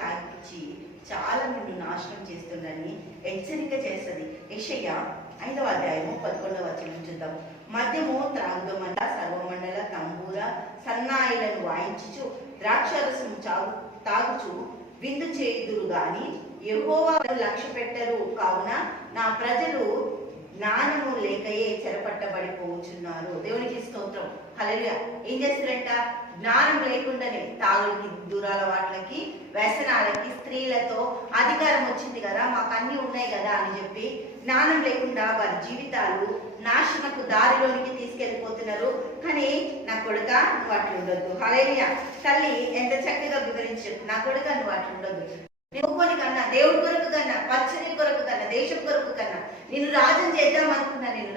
తాగిపించి చాలా నిన్ను నాశనం చేస్తుందని హెచ్చరిక చేస్తుంది. యెషయా 5వ అధ్యాయము 11వ వచనం చూద్దాం. మద్యము త్రాగుదమంట, సర్వమండల తంబూర సన్నాయిలను వాయించుచు ద్రాక్షరసం తాగుచు విందు చేయుదురు గాని యెహోవా లక్ష్య పెట్టరు. కావున నా ప్రజలు జ్ఞానము లేకయే చెరపట్టబడిపోతున్నారు. దేవునికి స్తోత్రం. హల్లెలూయా. ఏం చేస్తారంట? జ్ఞానం లేకుండానే తాగుడికి, దురలవాట్లకి, వ్యసనాలకి, స్త్రీలతో అధికారం వచ్చింది కదా, మాకు అన్ని ఉన్నాయి కదా అని చెప్పి జ్ఞానం లేకుండా వారి జీవితాలు నాశనకు దారిలోనికి తీసుకెళ్ళిపోతున్నారు. కానీ నా కొడుక నువ్వు అట్లా ఉండొద్దు. హల్లెలూయా. తల్లి ఎంత చక్కగా వివరించారు. నా కొడుక నువ్వు అట్లా ఉండొద్దు. నువ్వుని కన్నా, దేవుడి కొరకు కన్నా, పచ్చని కొరకు కన్నా, దేశం కొరకు కన్నా, నిన్ను రాజ్యం చేద్దాం అనుకున్నా, నేను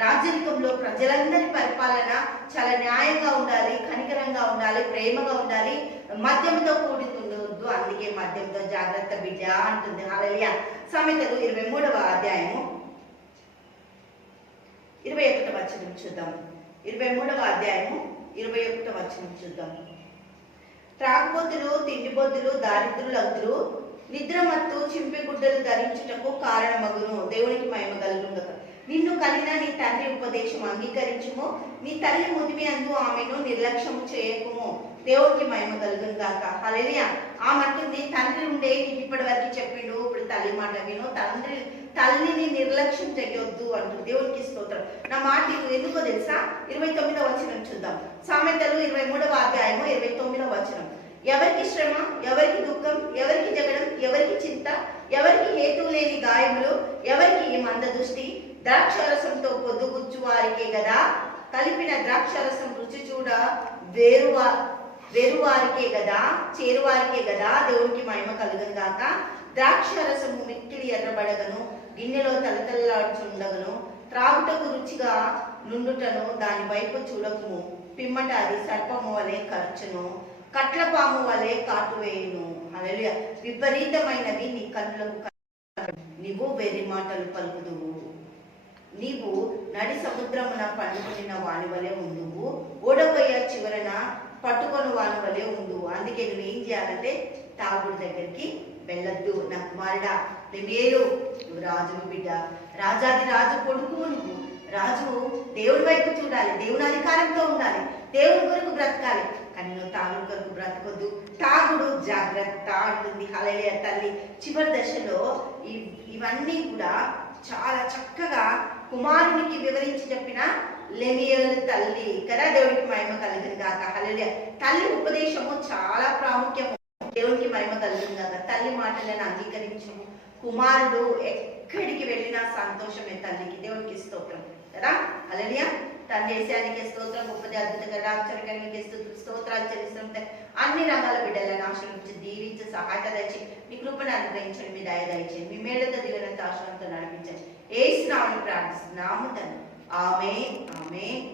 రాజరికంలో ప్రజలందరి పరిపాలన చాలా న్యాయంగా ఉండాలి, కనికరంగా ఉండాలి, ప్రేమగా ఉండాలి, మద్యంతో కూడుతుండొద్దు. అందుకే మద్యంతో జాగ్రత్త బిడ్డ అంటుంది. హల్లెలూయా. సామెతలు 23వ అధ్యాయము 21వ వచనం చూద్దాం. 23వ అధ్యాయము 21వ వచనం చూద్దాం. త్రాగుబోతులు, తిండిబోతులు, దారిద్రులగుదురు, నిద్రమత్తు చింపి గుడ్డలు ధరించుటకు కారణమగును. దేవునికి మహిమ కలుగును. నిన్ను కలిగిన నీ తండ్రి ఉపదేశం అంగీకరించుము, నీ తల్లి ముదిమి అందు ఆమెను నిర్లక్ష్యము చేయకుము. దేవునికి మహిమ కలుగును గాక. హల్లెలూయా. ఆమంటుంది తండ్రి ఉండే నీకు ఇప్పటి వరకు చెప్పిండు, ఇప్పుడు తల్లి మాట విను, తల్లిని నిర్లక్ష్యం చేయొద్దు అంటూ. దేవునికి స్తోత్రం. నా మాట ఎందుకో తెలుసా? 29వ వచనం చూద్దాం. సామెతలు 23వ అధ్యాయము 29వ వచనం. ఎవరికి శ్రమ, ఎవరికి దుఃఖం, ఎవరికి జగడం, ఎవరికి చింత, ఎవరికి హేతు లేని గాయములు, ఎవరికి మందదృష్టి, ద్రాక్షరసంతో పొద్దుగుచ్చు వారికే కదా, కలిపిన ద్రాక్షరసం రుచి చూడ వేరువారికే కదా, చేరువారికే కదా. దేవునికి మహిమ కలుగును గాక. ద్రాక్షరసము మిక్కిలి ఎర్రబడగను, గిన్నెలో తలతల్లాడుచుండగను, త్రాగుటకు రుచిగా నుండుటను దాని వైపు చూడకుము. పిమ్మట అది సర్పము వలె ఖర్చును, కట్లపాము వలె కాటువేయును. హల్లెలూయా. విపరీతమైనది నీ కన్నులకు, నీవు వెర్రి మాటలు పలుకుదువు. నీవు నడి సముద్రమున పండుకొనిన వాని వలె ఉందువు, ఓడకొయ్య చివరన పట్టుకొని వాని వలె ఉందువు. అందుకే నువ్వు ఏం చేయాలంటే తాగుడు దగ్గరికి వెళ్ళొద్దు. నా కుమారుడా, మేలు, నువ్వు రాజు బిడ్డ, రాజాది రాజు కొడుకు. నువ్వు రాజు దేవుడి వైపు చూడాలి, దేవుని అధికారంతో ఉండాలి, దేవుని కొరకు బ్రతకాలి. కానీ నువ్వు తాగుడు కొరకు బ్రతకొద్దు. తాగుడు జాగ్రత్త అంటుంది. హల్లెలూయా. తల్లి చివరి దశలో ఇవన్నీ కూడా చాలా చక్కగా కుమారునికి వివరించి చెప్పిన లెమియేలు తల్లి కదా. దేవుడికి మహిమ కలుగును గాక. హల్లెలూయా. తల్లి ఉపదేశము చాలా ప్రాముఖ్యము. దేవునికి మహిమ కలుగును గాక. తల్లి మాటలను అంగీకరించు. కుమారుడు ఎక్కడికి వెళ్ళినా సంతోషమే తల్లికి. దేవునికి స్తోత్రం కదా. హల్లెలూయా. తండ్రి యేసయ్యానికి స్తోత్రం. గొప్పది అద్భుతంగా అక్షరకనికి స్తోత్రాలు చెల్లిస్తుంటే అన్ని రంగాల బిడ్డలను ఆశ్రయించి దీవించి సహాయత దయచి మీ కృపను అనుగ్రహించండి, మీ దయ దయచేయండి, మీ మేళ్లతో దీవెనతో ఆశ్రమంతో నడిపించండి. యేసు నామమున ప్రార్థిస్తున్నాము తండ్రి. ఆమేన్. ఆమేన్.